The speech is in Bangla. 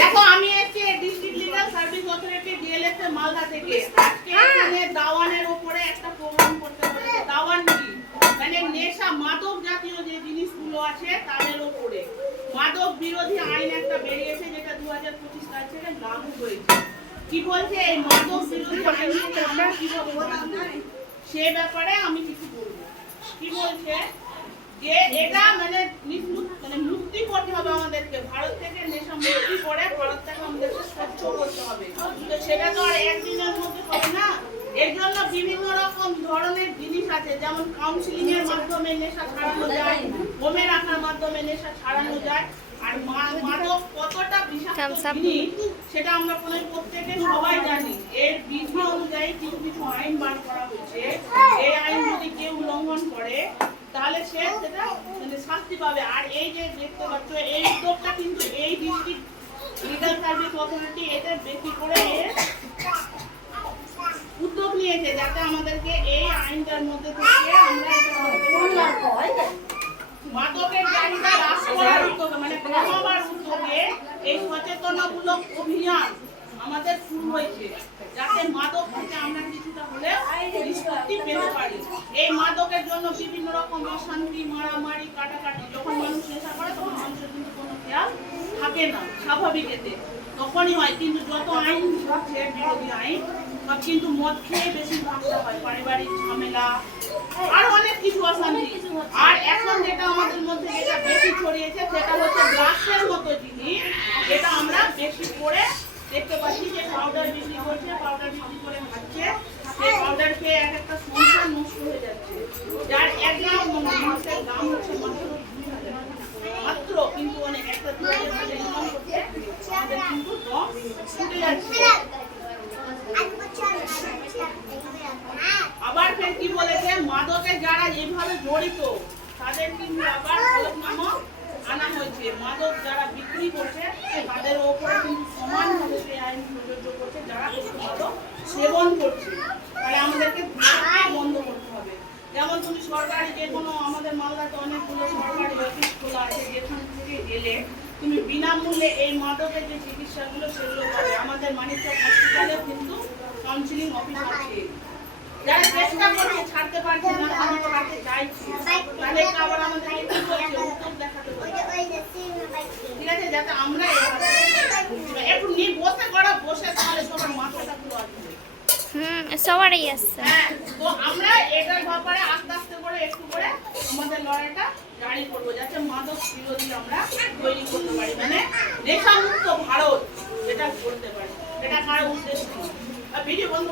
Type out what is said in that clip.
দেখো আমি এসেছি district legal service authority DLS এর মালদা থেকে। আজকে এখানে দাওয়ানের উপরে একটা প্রোগ্রাম করতে বলেছে। দাওয়ান কি মানে নেশা মাদক জাতীয় যে জিনিসগুলো আছে তাদের উপরে মাদক বিরোধী আইন একটা বেরিয়েছে যেটা 2025 সাল থেকে লাগু হয়েছে। কি বলছে এই মাদক বিরোধী আইন আমরা কিভাবে সে ব্যাপারে আমি কিছু বলবো। কি বলছে যে এটা মানে মুক্তি করতে হবে আমাদেরকে, ভারত থেকে নেশা মুক্তি করে ভারত থেকে আমাদেরকে স্বচ্ছ করতে হবে। তো সেটা তো আর একদিনের মধ্যে হবে না। এর জন্য বিভিন্ন রকম ধরনের জিনিস আছে, যেমন কাউন্সিলিং এর মাধ্যমে নেশা ছাড়ানো যায়, হোমে রাখার মাধ্যমে নেশা ছাড়ানো যায়। আর মাদক কতটা বিষাক্ত জিনিস সেটা আমরা প্রত্যেকে সবাই জানি। এর বিধি অনুযায়ী কিছু কিছু আইন বার করা হয়েছে। এই আইন যদি কেউ উল্লঙ্ঘন করে তাহলে সে সেটা মানে শাস্তি পাবে। আর এই যে দেখতে পাচ্ছ এই উদ্যোগটা কিন্তু এই ডিস্ট্রিক্ট লিগ্যাল সার্ভিস অথরিটি এটা বেশি করে উদ্যোগ নিয়েছে যাতে আমাদেরকে এই আইনটার মধ্যে থেকে আমরা মাদকের চাহিদা হ্রাস করার উদ্যোগে মানে প্রথমবার উদ্যোগে এই সচেতনমূলক অভিযান আমাদের শুরু হয়েছে যাতে মাদক থেকে আমরা কিছুটা হলেও নিষ্পত্তি পেতে পারি। এই মাদকের জন্য বিভিন্ন রকম অশান্তি, মারামারি, কাটাকাটি, যখন মানুষ নেশা করে তখন মানুষের কিন্তু কোনো খেয়াল থাকে না, স্বাভাবিক এতে তখনই হয়। কিন্তু যত আইন হচ্ছে বিরোধী আইন সব কিন্তু মদ খেয়ে বেশিরভাগটা হয়, পারিবারিক ঝামেলা আর অনেক কিছু অশান্তি। আর এখন যেটা আমাদের মধ্যে যেটা বেশি ছড়িয়েছে সেটা হচ্ছে ড্রাগসের মতো জিনিস, যেটা আমরা বেশি করে দেখতে পাচ্ছি যে পাউডার বিক্রি করছে, পাউডার বিক্রি করে খাচ্ছে। সেই পাউডার খেয়ে এক একটা সংসার নষ্ট হয়ে যাচ্ছে, যার এক গ্রাম মাসের দাম হচ্ছে মাত্র কিন্তু অনেক একটা 2000 টাকা ইনকাম করতে আমাদের কিন্তু দম ছুটে যাচ্ছে। আবার ফের কি বলেছে মাদকে যারা এভাবে জড়িত তাদের কিন্তু আবার হলফনামা আনা হয়েছে। মাদক যারা বিক্রি করছে তাদের উপরে কিন্তু সমানভাবে সেই আইন প্রযোজ্য করছে যারা মাদক সেবন করছে। তাহলে আমাদেরকে বন্ধ করতে হবে। যেমন তুমি সরকারি যে কোনো আমাদের মালদাতে অনেকগুলো সরকারি অফিস খোলা আছে, যেখান থেকে গেলে তুমি বিনামূল্যে এই মাদকের যে চিকিৎসাগুলো সেগুলো পাবে। আমাদের মানিকচক হসপিটালেও কিন্তু কাউন্সিলিং অফিস আছে। যারা চেষ্টা করছে ছাড়তে পারছে না, আমি ছাড়তে চাইছি, তাহলে আবার আমাদের কি করছে উদ্যোগ দেখাতে হবে, ঠিক আছে? যাতে আমরা একটু নিয়ে বসে করা বসে তাহলে সবার মাথাটা পুরো আসবে। সবারই আসছে। হ্যাঁ, তো আমরা এটার ব্যাপারে আস্তে আস্তে করে একটু করে আমাদের লড়াইটা জারি করবো যাতে মাদক বিরোধী আমরা তৈরি করতে পারি, মানে নেশামুক্ত ভারত যেটা করতে পারি। এটা কারো উদ্দেশ্য ভিডিও বন্ধ